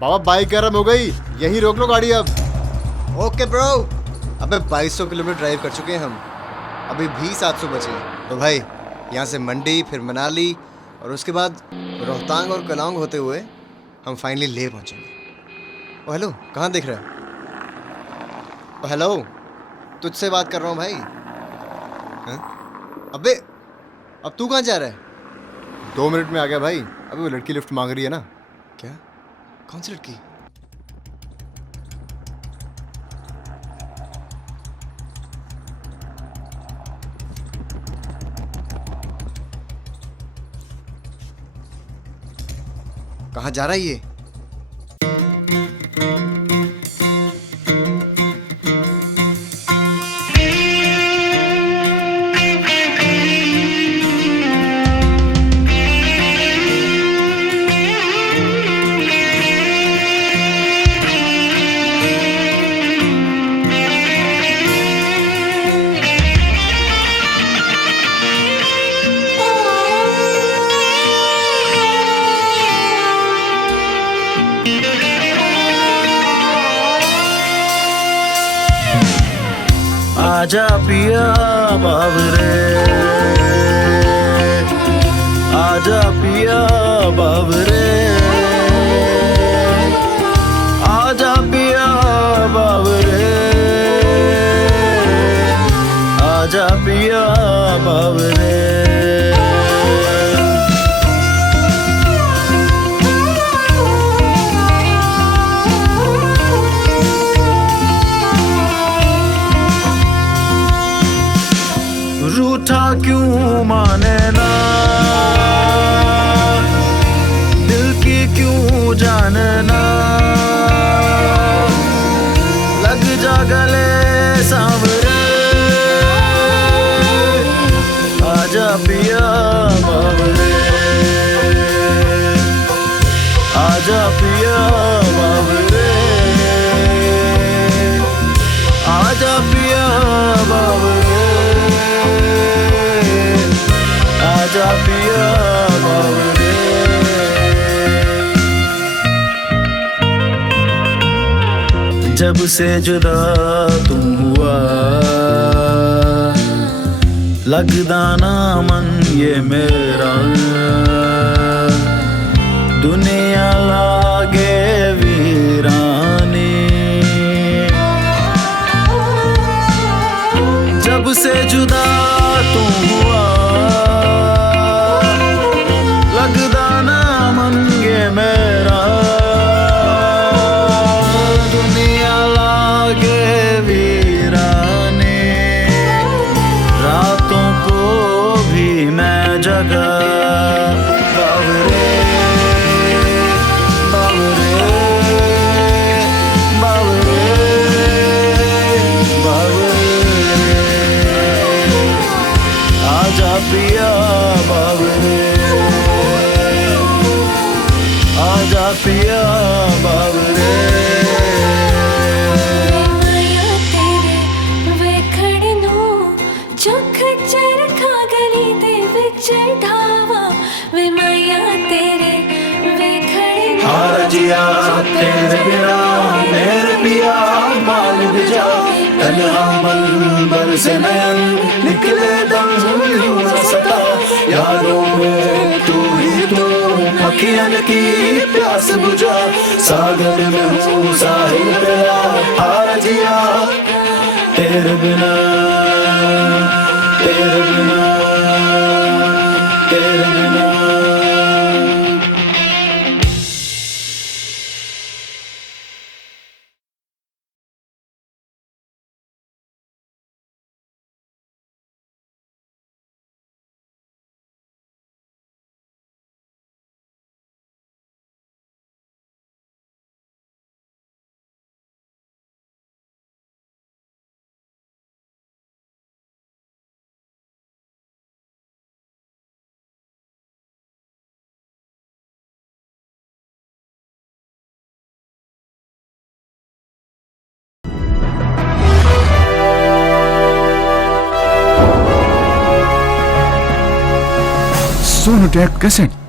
बाबा bike गर्म हो गई, यहीं रोक लो गाड़ी अब। Okay bro. अबे 2200 किलोमीटर ड्राइव कर चुके हैं हम, अभी भी 700 बचे हैं। तो भाई यहाँ से मंडी, फिर मनाली और उसके बाद रोहतांग और कलांग होते हुए हम फाइनली लेह पहुँचेंगे। ओ हेलो, कहाँ दिख रहा है? ओ हेलो, तुझसे बात कर रहा हूँ भाई। हाँ? अबे अब तू कहाँ जा रहा है? 2 मिनट में आ गया भाई। अभी वो लड़की लिफ्ट मांग रही है ना। क्या? कौन सी लड़की? कहाँ जा रहा है ये? आजा पिया बावरे, आजा पिया बावरे, आजा पिया बावरे, आजा पिया बावरे। रूठा क्यों माने ना, दिल की क्यों जानना, लग जा गले सांवरे, आजा पिया बावरे, आजा पिया बावरे, आजा पिया बावरे, आजा पिया बावरे। जब से जुदा तुम हुआ, लगदा ना मन ये मेरा, दुनिया लागे वीरानी। जब से जुदा तुम हुआ, लगदा ना मन ये मेरा, दुनिया लागे वीरानी। रातों को भी मैं जगा बावरे, बावरे, बावरे, बावरे, आजा पिया बावरे, आजा पिया बावरे। माया तेरे वेखड़ नू चुख चरखा गली दे विच ढावा, वे माया तेरे वेखड़ नू। हार जिया तेरे बिना मेरे पिया मालिक जा, तन्हा मन बरसे नयन निकले दम यूं न सता। यारों में तू ही तो अखियन की प्यास बुझा, सागर में हूँ साहिल तेरा। हार जिया तेरे बिना, तेरे बिना, तेरे बिना। सोनोटेक कैसेट।